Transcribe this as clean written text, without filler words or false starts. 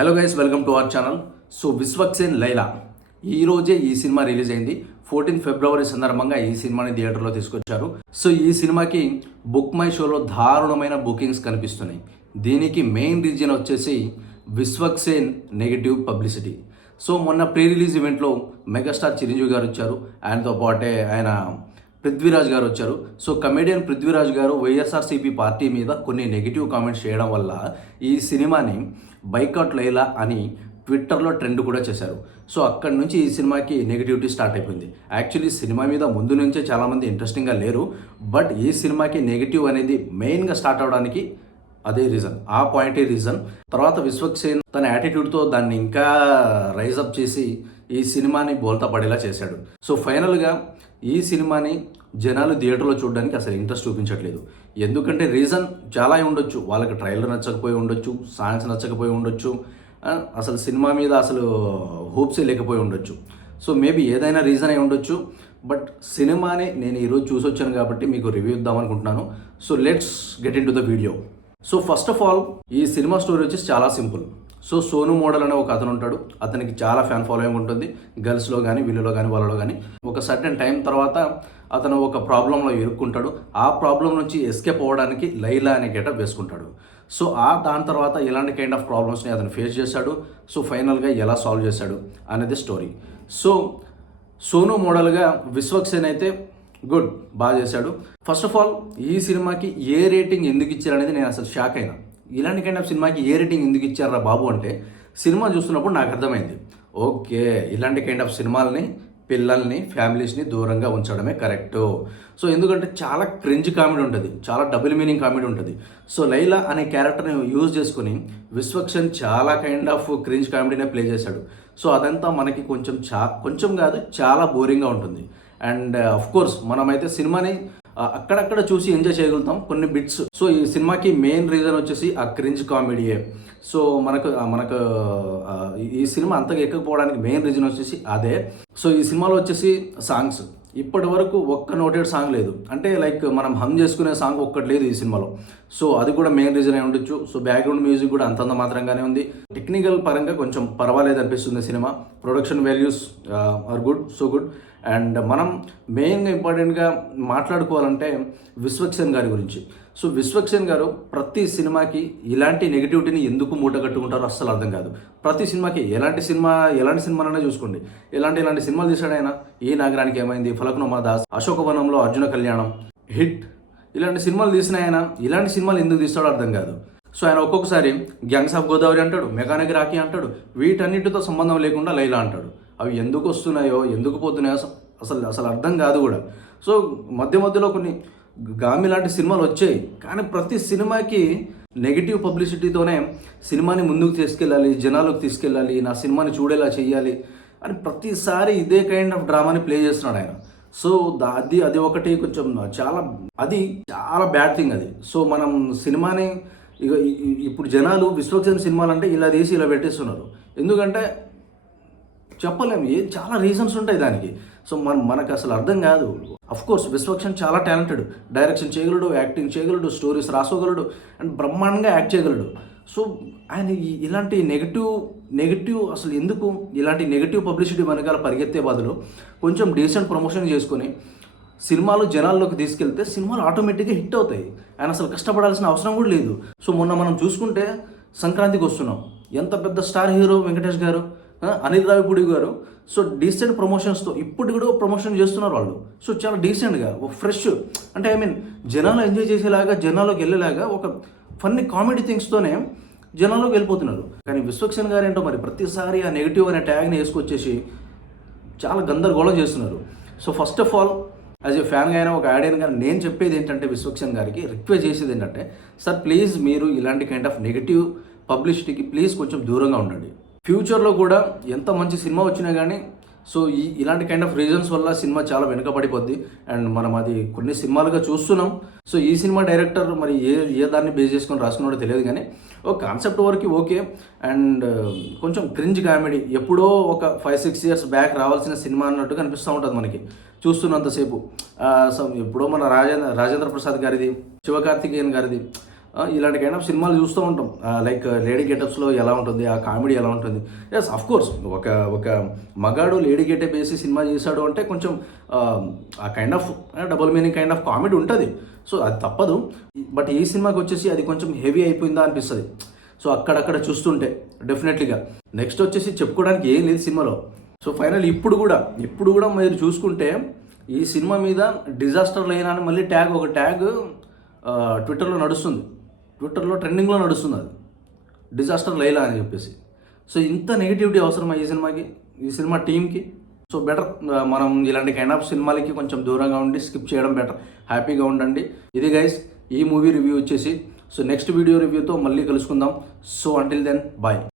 Hello guys, welcome to our channel. So Vishwaksen Laila ఈరోజే ఈ cinema release అయింది. 14 ఫిబ్రవరి సందర్భంగా ఈ సినిమాని థియేటర్లో తీసుకొచ్చారు. సో ఈ సినిమాకి బుక్ మై షోలో దారుణమైన బుకింగ్స్ కనిపిస్తున్నాయి. దీనికి మెయిన్ రీజన్ వచ్చేసి విశ్వక్సేన్ నెగిటివ్ పబ్లిసిటీ. సో మొన్న ప్రీ రిలీజ్ ఈవెంట్లో మెగాస్టార్ చిరంజీవి గారు వచ్చారు, ఆయనతో పాటే ఆయన పృథ్వీరాజ్ గారు వచ్చారు. సో కమెడియన్ పృథ్వీరాజ్ గారు వైఎస్ఆర్సీపీ పార్టీ మీద కొన్ని నెగిటివ్ కామెంట్స్ చేయడం వల్ల ఈ సినిమాని బైకాట్ లైలా అని ట్విట్టర్లో ట్రెండ్ కూడా చేశారు. సో అక్కడి నుంచి ఈ సినిమాకి నెగిటివిటీ స్టార్ట్ అయిపోయింది. యాక్చువల్లీ సినిమా మీద ముందు నుంచే చాలామంది ఇంట్రెస్టింగ్గా లేరు, బట్ ఈ సినిమాకి నెగిటివ్ అనేది మెయిన్గా స్టార్ట్ అవడానికి అదే రీజన్, ఆ పాయింటే రీజన్. తర్వాత విశ్వక్సేన్ తన యాటిట్యూడ్తో దాన్ని ఇంకా రైజ్ అప్ చేసి ఈ సినిమాని బోల్తా పడేలా చేశాడు. సో ఫైనల్గా ఈ సినిమాని జనాలు థియేటర్లో చూడడానికి అసలు ఇంట్రెస్ట్ చూపించట్లేదు. ఎందుకంటే రీజన్ చాలా ఉండొచ్చు. వాళ్ళకి ట్రైలర్ నచ్చకపోయి ఉండొచ్చు, సాంగ్స్ నచ్చకపోయి ఉండొచ్చు, అసలు సినిమా మీద అసలు హోప్సే లేకపోయి ఉండొచ్చు. సో మేబీ ఏదైనా రీజన్ అయి ఉండొచ్చు. బట్ సినిమాని నేను ఈరోజు చూసొచ్చాను కాబట్టి మీకు రివ్యూ ఇద్దామనుకుంటున్నాను. So let's get in to the video. So first of all ఈ సినిమా స్టోరీ వచ్చేసి చాలా సింపుల్. సో సోను మోడల్ అనే ఒక అతను ఉంటాడు. అతనికి చాలా ఫ్యాన్ ఫాలోయింగ్ ఉంటుంది, గర్ల్స్లో కానీ వీళ్ళలో కానీ వాళ్ళలో కానీ. ఒక సర్టెన్ టైం తర్వాత అతను ఒక ప్రాబ్లంలో ఇరుక్కుంటాడు. ఆ ప్రాబ్లం నుంచి ఎస్కేప్ అవ్వడానికి లైలా అనే గెటప్ వేసుకుంటాడు. సో దాని తర్వాత ఎలాంటి కైండ్ ఆఫ్ ప్రాబ్లమ్స్ని అతను ఫేస్ చేశాడు, సో ఫైనల్గా ఎలా సాల్వ్ చేశాడు అనేది స్టోరీ. సో సోను మోడల్గా విశ్వక్సేన్ అయితే గుడ్, బాగా చేశాడు. ఫస్ట్ ఆఫ్ ఆల్ ఈ సినిమాకి ఏ రేటింగ్ ఎందుకు ఇచ్చారనేది నేను అసలు షాక్ అయినా. ఇలాంటి కైండ్ ఆఫ్ సినిమాకి ఏ రేటింగ్ ఎందుకు ఇచ్చారా బాబు అంటే, సినిమా చూస్తున్నప్పుడు నాకు అర్థమైంది, ఓకే ఇలాంటి కైండ్ ఆఫ్ సినిమాలని పిల్లల్ని ఫ్యామిలీస్ని దూరంగా ఉంచడమే కరెక్టు. సో ఎందుకంటే చాలా క్రింజ్ కామెడీ ఉంటుంది, చాలా డబుల్ మీనింగ్ కామెడీ ఉంటుంది. సో లైలా అనే క్యారెక్టర్ని యూజ్ చేసుకుని విశ్వక్సేన్ చాలా కైండ్ ఆఫ్ క్రింజ్ కామెడీనే ప్లే చేశాడు. సో అదంతా మనకి కొంచెం కాదు చాలా బోరింగ్గా ఉంటుంది. అండ్ అఫ్ కోర్స్ మనమైతే సినిమాని అక్కడక్కడ చూసి ఎంజాయ్ చేయగలుగుతాం కొన్ని బిట్స్. సో ఈ సినిమాకి మెయిన్ రీజన్ వచ్చేసి ఆ క్రింజ్ కామెడీయే. సో మనకు ఈ సినిమా అంతగా ఎక్కకపోవడానికి మెయిన్ రీజన్ వచ్చేసి అదే. సో ఈ సినిమాలో వచ్చేసి సాంగ్స్ ఇప్పటి వరకు ఒక్క నోటెడ్ సాంగ్ లేదు. అంటే లైక్ మనం హమ్ చేసుకునే సాంగ్ ఒక్కటి లేదు ఈ సినిమాలో. సో అది కూడా మెయిన్ రీజన్ అయి ఉండొచ్చు. సో బ్యాక్గ్రౌండ్ మ్యూజిక్ కూడా అంతంత మాత్రంగానే ఉంది. టెక్నికల్ పరంగా కొంచెం పర్వాలేదు అనిపిస్తుంది సినిమా. Production values are good, so good. And మనం మెయిన్గా ఇంపార్టెంట్గా మాట్లాడుకోవాలంటే విశ్వక్సేన్ గారి గురించి. సో విశ్వక్సేన్ గారు ప్రతి సినిమాకి ఇలాంటి నెగిటివిటీని ఎందుకు మూట కట్టుకుంటారో అస్సలు అర్థం కాదు. ప్రతి సినిమాకి ఎలాంటి సినిమాలనే చూసుకోండి, ఇలాంటి సినిమాలు తీశాడు ఆయన. ఈ నగరానికి ఏమైంది, ఫలక్నుమా దాస్, అశోకవనంలో అర్జున కళ్యాణం, హిట్, ఇలాంటి సినిమాలు తీసిన ఆయన ఇలాంటి సినిమాలు ఎందుకు తీస్తాడో అర్థం కాదు. సో ఆయన ఒక్కొక్కసారి గ్యాంగ్స్ ఆఫ్ గోదావరి అంటాడు, మెకానిక్ రాకీ అంటాడు, వీటన్నిటితో సంబంధం లేకుండా లైలా అంటాడు. అవి ఎందుకు వస్తున్నాయో ఎందుకు పోతున్నాయో అసలు అర్థం కాదు కూడా. సో మధ్యలో కొన్ని గామి లాంటి సినిమాలు వచ్చాయి, కానీ ప్రతి సినిమాకి నెగిటివ్ పబ్లిసిటీతోనే సినిమాని ముందుకు తీసుకెళ్ళాలి, జనాలకు తీసుకెళ్ళాలి, నా సినిమాని చూడేలా చేయాలి అని ప్రతిసారి ఇదే కైండ్ ఆఫ్ డ్రామాని ప్లే చేస్తున్నాడు ఆయన. సో అది ఒకటి కొంచెం చాలా బ్యాడ్ థింగ్ అది. సో మనం సినిమాని ఇప్పుడు జనాలు విశ్వక్సేన్ సినిమాలు అంటే ఇలా తీసి ఇలా పెట్టేస్తున్నారు. ఎందుకంటే చెప్పలేము, చాలా రీజన్స్ ఉంటాయి దానికి. సో మనకు అసలు అర్థం కాదు. అఫ్ కోర్స్ విశ్వక్సేన్ చాలా టాలెంటెడ్, డైరెక్షన్ చేయగలడు, యాక్టింగ్ చేయగలడు, స్టోరీస్ రాసుకోగలడు అండ్ బ్రహ్మాండంగా యాక్ట్ చేయగలడు. సో ఆయన ఇలాంటి నెగిటివ్ అసలు ఎందుకు ఇలాంటి నెగిటివ్ పబ్లిసిటీ వెనకాల పరిగెత్తే బదులు కొంచెం డీసెంట్ ప్రమోషన్ చేసుకొని సినిమాలు జనాల్లోకి తీసుకెళ్తే సినిమాలు ఆటోమేటిక్గా హిట్ అవుతాయి. ఆయన అసలు కష్టపడాల్సిన అవసరం కూడా లేదు. సో మొన్న మనం చూసుకుంటే సంక్రాంతికి వస్తున్నాం, ఎంత పెద్ద స్టార్ హీరో వెంకటేష్ గారు, అనిల్ రావిపూడి గారు. సో డీసెంట్ ప్రమోషన్స్తో ఇప్పుడు కూడా ప్రమోషన్ చేస్తున్నారు వాళ్ళు. సో చాలా డీసెంట్గా ఫ్రెష్, అంటే జనాలు ఎంజాయ్ చేసేలాగా, జనాల్లోకి వెళ్ళేలాగా ఒక ఫన్నీ కామెడీ థింగ్స్తోనే జనాల్లోకి వెళ్ళిపోతున్నారు. కానీ విశ్వక్సేన్ గారు ఏంటో మరి ప్రతిసారి ఆ నెగిటివ్ అనే ట్యాగ్ని వేసుకొచ్చేసి చాలా గందరగోళం చేస్తున్నారు. So first of all as a ఫ్యాన్గా అయినా ఒక ఆడియన్గా నేను చెప్పేది ఏంటంటే విశ్వక్సేన్ గారికి రిక్వెస్ట్ చేసేది ఏంటంటే, సార్ ప్లీజ్ మీరు ఇలాంటి కైండ్ ఆఫ్ నెగిటివ్ పబ్లిసిటీకి ప్లీజ్ కొంచెం దూరంగా ఉండండి. ఫ్యూచర్లో కూడా ఎంత మంచి సినిమా వచ్చినా కానీ సో ఇలాంటి కైండ్ ఆఫ్ రీజన్స్ వల్ల సినిమా చాలా వెనుకబడిపోద్ది. అండ్ మనం అది కొన్ని సినిమాలుగా చూస్తున్నాం. సో ఈ సినిమా డైరెక్టర్ మరి ఏ దాన్ని బేస్ చేసుకొని రాసుకున్నాడో తెలియదు, కానీ ఒక కాన్సెప్ట్ వరకు ఓకే. అండ్ కొంచెం క్రింజ్ కామెడీ ఎప్పుడో ఒక 5-6 years బ్యాక్ రావాల్సిన సినిమా అన్నట్టుగా అనిపిస్తూ ఉంటుంది మనకి చూస్తున్నంతసేపు. సో ఎప్పుడో మన రాజేంద్ర ప్రసాద్ గారిది, శివకార్తికేయన్ గారిది ఇలాంటి కైండ్ ఆఫ్ సినిమాలు చూస్తూ ఉంటాం. లైక్ లేడీ గెటప్స్లో ఎలా ఉంటుంది, ఆ కామెడీ ఎలా ఉంటుంది. ఎస్ అఫ్ కోర్స్ ఒక మగాడు లేడీ గెటప్ వేసి సినిమా చేశాడు అంటే కొంచెం ఆ kind of double meaning kind of comedy ఉంటుంది. సో అది తప్పదు. బట్ ఈ సినిమాకి వచ్చేసి అది కొంచెం హెవీ అయిపోయిందా అనిపిస్తుంది. సో అక్కడక్కడ చూస్తుంటే డెఫినెట్లీగా నెక్స్ట్ వచ్చేసి చెప్పుకోవడానికి ఏం లేదు సినిమాలో. సో ఫైనల్ ఇప్పుడు కూడా మీరు చూసుకుంటే ఈ సినిమా మీద డిజాస్టర్ లైనా అని మళ్ళీ ఒక ట్యాగ్ ట్విట్టర్లో నడుస్తుంది. ట్విట్టర్లో ట్రెండింగ్లో నడుస్తుంది అది, డిజాస్టర్ లైలా అని చెప్పేసి. సో ఇంత నెగిటివిటీ అవసరమా ఈ సినిమాకి, ఈ సినిమా టీంకి? సో బెటర్ మనం ఇలాంటి కైండ్ ఆఫ్ సినిమాలకి కొంచెం దూరంగా ఉండి స్కిప్ చేయడం బెటర్. హ్యాపీగా ఉండండి. ఇది గైస్ ఈ మూవీ రివ్యూ వచ్చేసి. సో నెక్స్ట్ వీడియో రివ్యూతో మళ్ళీ కలుసుకుందాం. So until then bye.